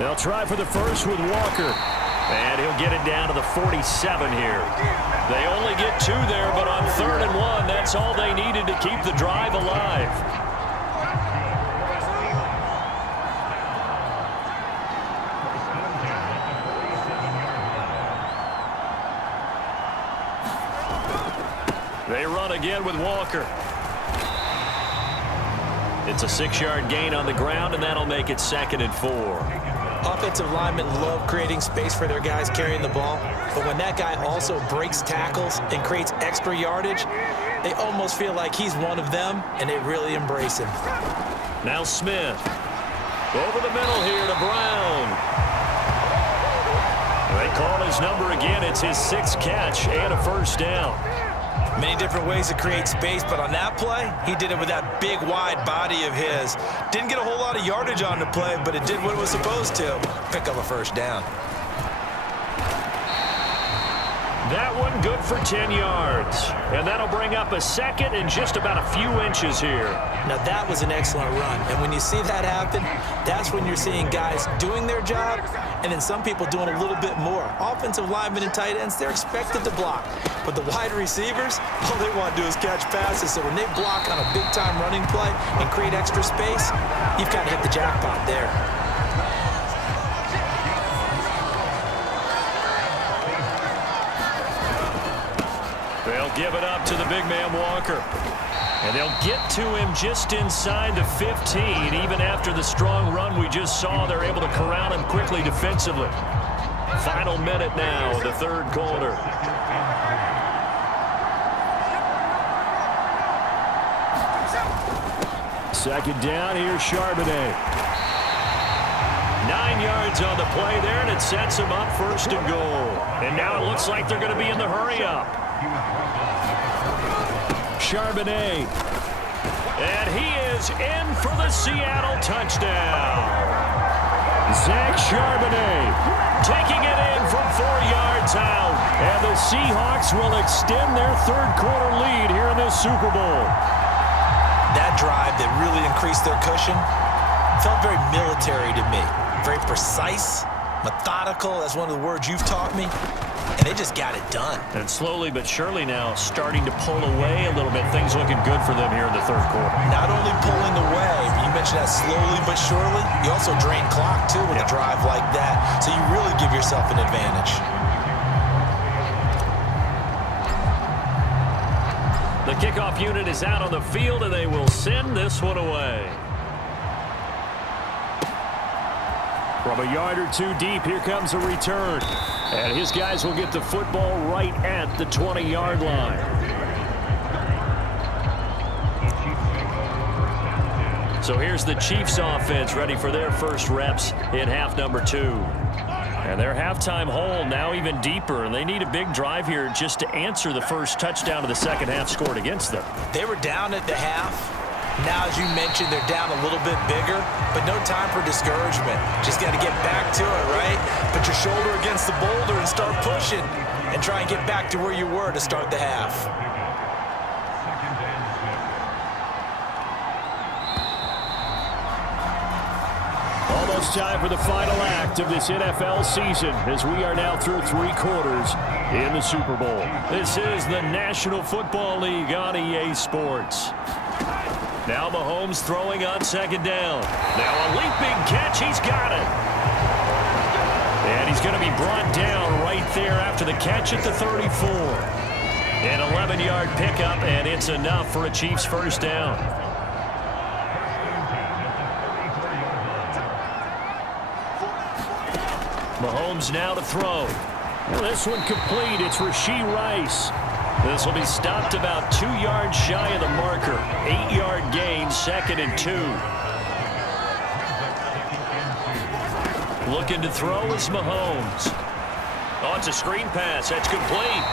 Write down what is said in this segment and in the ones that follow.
They'll try for the first with Walker. And he'll get it down to the 47 here. They only get 2 there, but on 3rd and 1, that's all they needed to keep the drive alive. They run again with Walker. It's a 6-yard gain on the ground, and that'll make it 2nd and 4. Offensive linemen love creating space for their guys carrying the ball, but when that guy also breaks tackles and creates extra yardage, they almost feel like he's one of them, and they really embrace him. Now Smith. Over the middle here to Brown. They call his number again. It's his 6th catch and a first down. Many different ways to create space, but on that play, he did it with that big, wide body of his. Didn't get a whole lot of yardage on the play, but it did what it was supposed to. Pick up a first down. That one good for 10 yards. And that'll bring up a 2nd and just about a few inches here. Now, that was an excellent run. And when you see that happen, that's when you're seeing guys doing their job and then some people doing a little bit more. Offensive linemen and tight ends, they're expected to block. But the wide receivers, all they want to do is catch passes. So when they block on a big-time running play and create extra space, you've kind of hit the jackpot there. They'll give it up to the big man Walker. And they'll get to him just inside the 15. Even after the strong run we just saw, they're able to corral him quickly defensively. Final minute now of the 3rd quarter. Second down, here's Charbonnet. 9 yards on the play there, and it sets him up 1st and goal. And now it looks like they're going to be in the hurry-up. Charbonnet. And he is in for the Seattle touchdown. Zach Charbonnet taking it in from 4 yards out. And the Seahawks will extend their 3rd quarter lead here in this Super Bowl. That drive that really increased their cushion felt very military to me. Very precise, methodical, that's one of the words you've taught me. And they just got it done. And slowly but surely now starting to pull away a little bit. Things looking good for them here in the 3rd quarter. Not only pulling away, you mentioned that slowly but surely, you also drain clock too with a drive like that. So you really give yourself an advantage. The kickoff unit is out on the field, and they will send this one away. From a yard or 2 deep, here comes a return. And his guys will get the football right at the 20-yard line. So here's the Chiefs offense ready for their first reps in half number 2. And their halftime hole now even deeper, and they need a big drive here just to answer the first touchdown of the second half scored against them. They were down at the half. Now, as you mentioned, they're down a little bit bigger, but no time for discouragement. Just got to get back to it, right? Put your shoulder against the boulder and start pushing and try and get back to where you were to start the half. Almost time for the final act of this NFL season as we are now through 3 quarters in the Super Bowl. This is the National Football League on EA Sports. Now Mahomes throwing on 2nd down. Now a leaping catch. He's got it. And he's going to be brought down right there after the catch at the 34. An 11-yard pickup, and it's enough for a Chiefs first down. Mahomes now to throw. Well, this one complete. It's Rashee Rice. This will be stopped about 2 yards shy of the marker. 8-yard gain, 2nd and 2. Looking to throw is Mahomes. Oh, it's a screen pass. That's complete.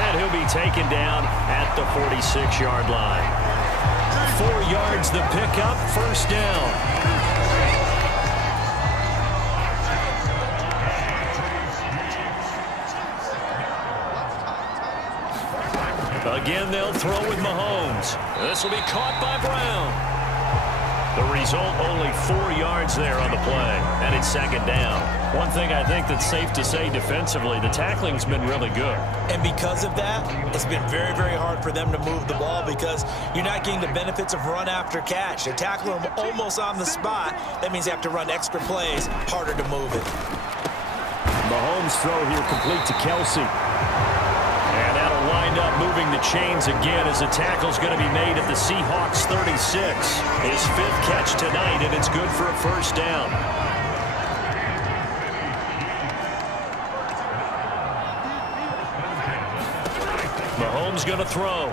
And he'll be taken down at the 46-yard line. 4 yards the pickup, first down. Again, they'll throw with Mahomes. This will be caught by Brown. The result, only 4 yards there on the play, and it's second down. One thing I think that's safe to say defensively, the tackling's been really good. And because of that, it's been very, very hard for them to move the ball because you're not getting the benefits of run after catch. They're tackling them almost on the spot. That means they have to run extra plays, harder to move it. Mahomes' throw here complete to Kelsey. And that'll wind up moving the chains again as the tackle's going to be made at the Seahawks 36. His 5th catch tonight, and it's good for a first down. Mahomes going to throw.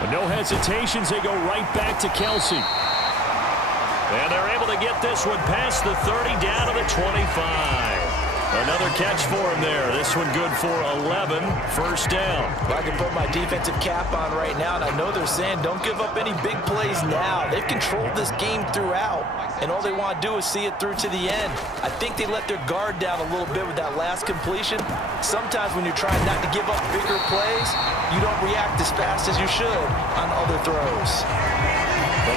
But no hesitations, they go right back to Kelsey. And they're able to get this one past the 30 down to the 25. Another catch for him there. This one good for 11, first down. Well, I can put my defensive cap on right now, and I know they're saying don't give up any big plays now. They've controlled this game throughout, and all they want to do is see it through to the end. I think they let their guard down a little bit with that last completion. Sometimes when you're trying not to give up bigger plays, you don't react as fast as you should on other throws.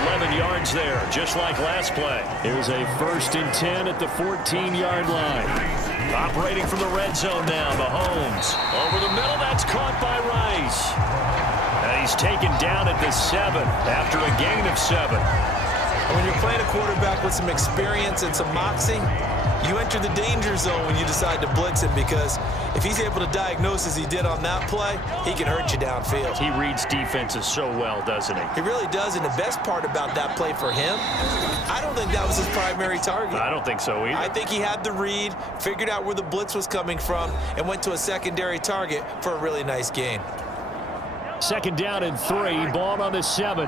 11 yards there, just like last play. Here's a 1st and 10 at the 14-yard line. Operating from the red zone now, Mahomes. Over the middle, that's caught by Rice. And he's taken down at the 7 after a gain of 7. And when you're playing a quarterback with some experience and some moxie, you enter the danger zone when you decide to blitz him because if he's able to diagnose as he did on that play, he can hurt you downfield. He reads defenses so well, doesn't he? He really does, and the best part about that play for him, I don't think that was his primary target. I don't think so either. I think he had the read, figured out where the blitz was coming from, and went to a secondary target for a really nice gain. 2nd down and 3, ball on the 7.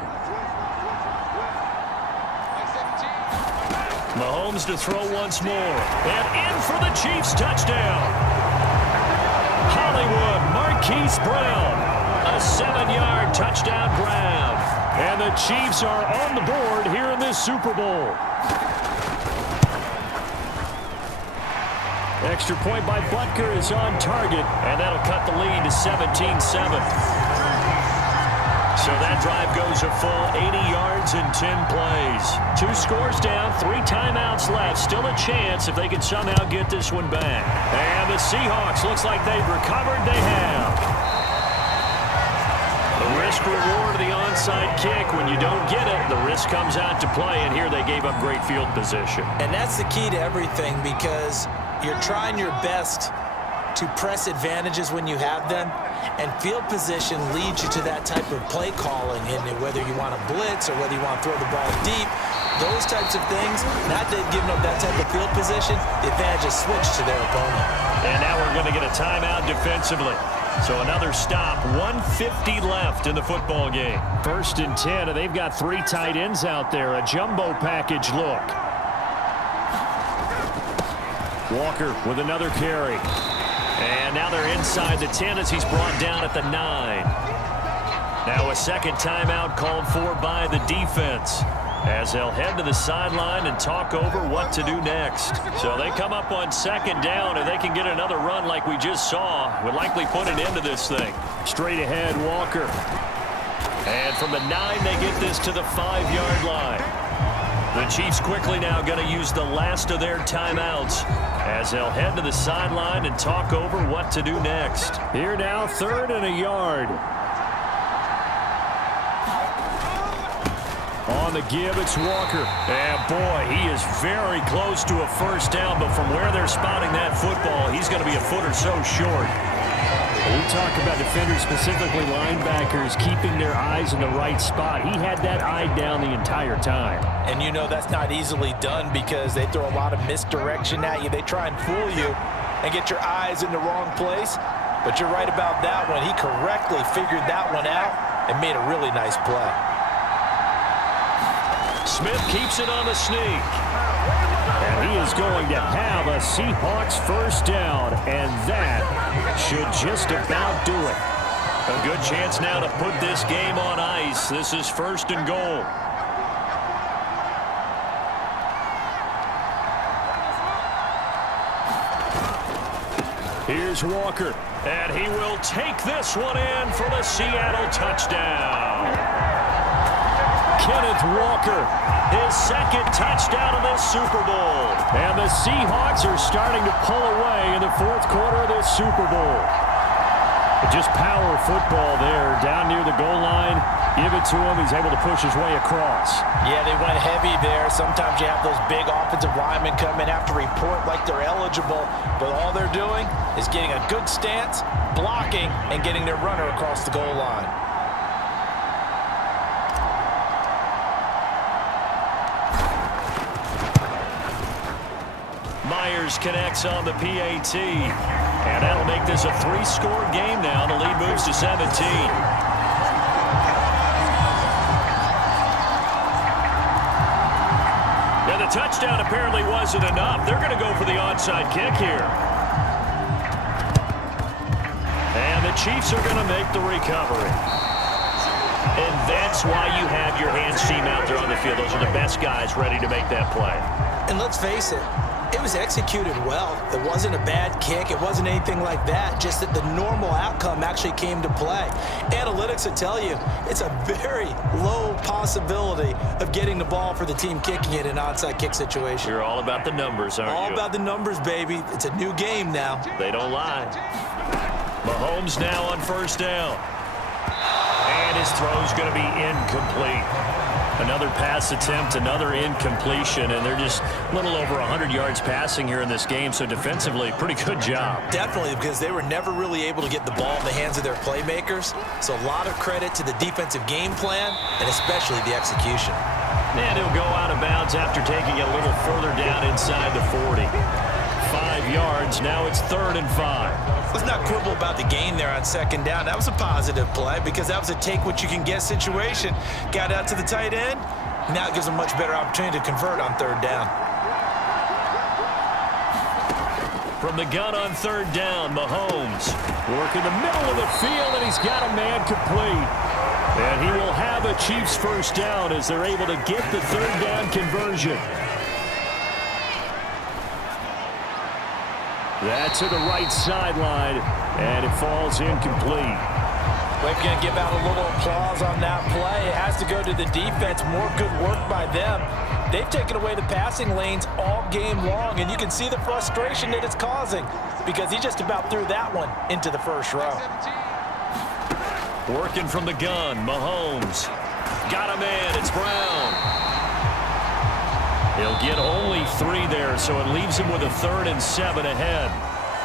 Mahomes to throw once more. And in for the Chiefs touchdown. Hollywood Marquise Brown. A 7-yard touchdown grab. And the Chiefs are on the board here in this Super Bowl. Extra point by Butker is on target. And that'll cut the lead to 17-7. So that drive goes a full 80 yards in 10 plays. 2 scores down, 3 timeouts left. Still a chance if they can somehow get this one back. And the Seahawks looks like they've recovered. They have. The risk reward of the onside kick. When you don't get it, the risk comes out to play. And here they gave up great field position. And that's the key to everything because you're trying your best to press advantages when you have them. And field position leads you to that type of play calling, and whether you want to blitz or whether you want to throw the ball deep, those types of things, now they've given up that type of field position, the advantage is switched to their opponent. And now we're going to get a timeout defensively. So another stop, 1:50 left in the football game. 1st and 10, and they've got 3 tight ends out there, a jumbo package look. Walker with another carry. And now they're inside the 10 as he's brought down at the 9. Now a second timeout called for by the defense as they'll head to the sideline and talk over what to do next. So they come up on 2nd down, and they can get another run like we just saw. Would likely put an end to this thing. Straight ahead, Walker. And from the 9, they get this to the 5-yard line. The Chiefs quickly now going to use the last of their timeouts as they'll head to the sideline and talk over what to do next. Here now, 3rd and a yard. On the give, it's Walker. And boy, he is very close to a first down, but from where they're spotting that football, he's going to be a foot or so short. We talk about defenders, specifically linebackers, keeping their eyes in the right spot. He had that eye down the entire time. And you know that's not easily done because they throw a lot of misdirection at you. They try and fool you and get your eyes in the wrong place. But you're right about that one. He correctly figured that one out and made a really nice play. Smith keeps it on the sneak. And he is going to have a Seahawks first down, and that should just about do it. A good chance now to put this game on ice. This is 1st and goal. Here's Walker, and he will take this one in for the Seattle touchdown. Kenneth Walker, his second touchdown of this Super Bowl. And the Seahawks are starting to pull away in the fourth quarter of this Super Bowl. Just power football there, down near the goal line. Give it to him. He's able to push his way across. Yeah, they went heavy there. Sometimes you have those big offensive linemen come in, have to report like they're eligible, but all they're doing is getting a good stance, blocking, and getting their runner across the goal line. Myers connects on the PAT. And that'll make this a three-score game now. The lead moves to 17. And the touchdown apparently wasn't enough. They're going to go for the onside kick here. And the Chiefs are going to make the recovery. And that's why you have your hands team out there on the field. Those are the best guys ready to make that play. And let's face it, it was executed well. It wasn't a bad kick. It wasn't anything like that. Just that the normal outcome actually came to play. Analytics will tell you it's a very low possibility of getting the ball for the team kicking it in an onside kick situation. You're all about the numbers, aren't you? All about the numbers, baby. It's a new game now. They don't lie. Mahomes now on first down. And his throw's going to be incomplete. Another pass attempt, another incompletion, and they're just a little over 100 yards passing here in this game, so defensively, pretty good job. Definitely, because they were never really able to get the ball in the hands of their playmakers, so a lot of credit to the defensive game plan and especially the execution. And he'll go out of bounds after taking it a little further down inside the 40. 5 yards, now it's 3rd and 5. Let's not quibble about the gain there on second down. That was a positive play because that was a take-what-you-can-get situation. Got out to the tight end. Now it gives them a much better opportunity to convert on 3rd down. From the gun on 3rd down, Mahomes working the middle of the field, and he's got a man complete. And he will have a Chiefs first down as they're able to get the 3rd down conversion. That's to the right sideline, and it falls incomplete. We're going to give out a little applause on that play. It has to go to the defense. More good work by them. They've taken away the passing lanes all game long, and you can see the frustration that it's causing because he just about threw that one into the first row. Working from the gun, Mahomes. Got a man, it's Brown. He'll get only 3 there, so it leaves him with a 3rd and 7 ahead.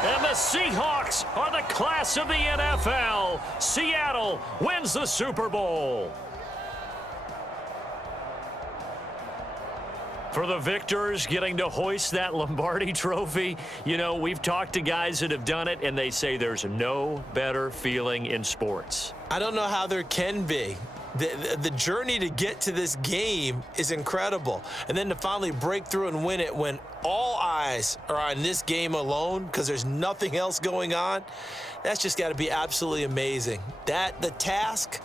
And the Seahawks are the class of the NFL. Seattle wins the Super Bowl. For the victors, getting to hoist that Lombardi trophy, you know, we've talked to guys that have done it, and they say there's no better feeling in sports. I don't know how there can be. The journey to get to this game is incredible. And then to finally break through and win it when all eyes are on this game alone because there's nothing else going on, that's just got to be absolutely amazing. The task,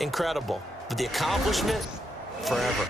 incredible. But the accomplishment, forever.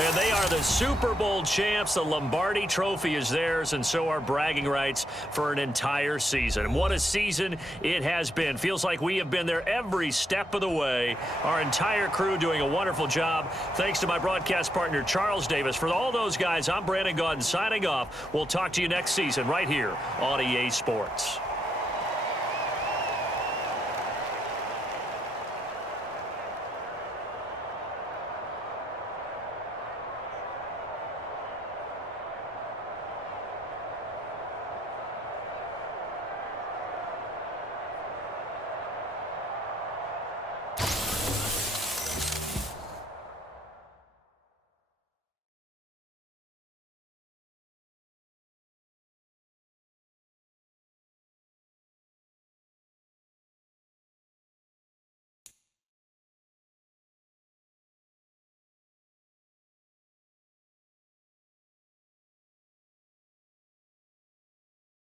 And they are the Super Bowl champs. The Lombardi trophy is theirs, and so are bragging rights for an entire season. And what a season it has been. Feels like we have been there every step of the way. Our entire crew doing a wonderful job. Thanks to my broadcast partner, Charles Davis. For all those guys, I'm Brandon Gaudin signing off. We'll talk to you next season right here on EA Sports.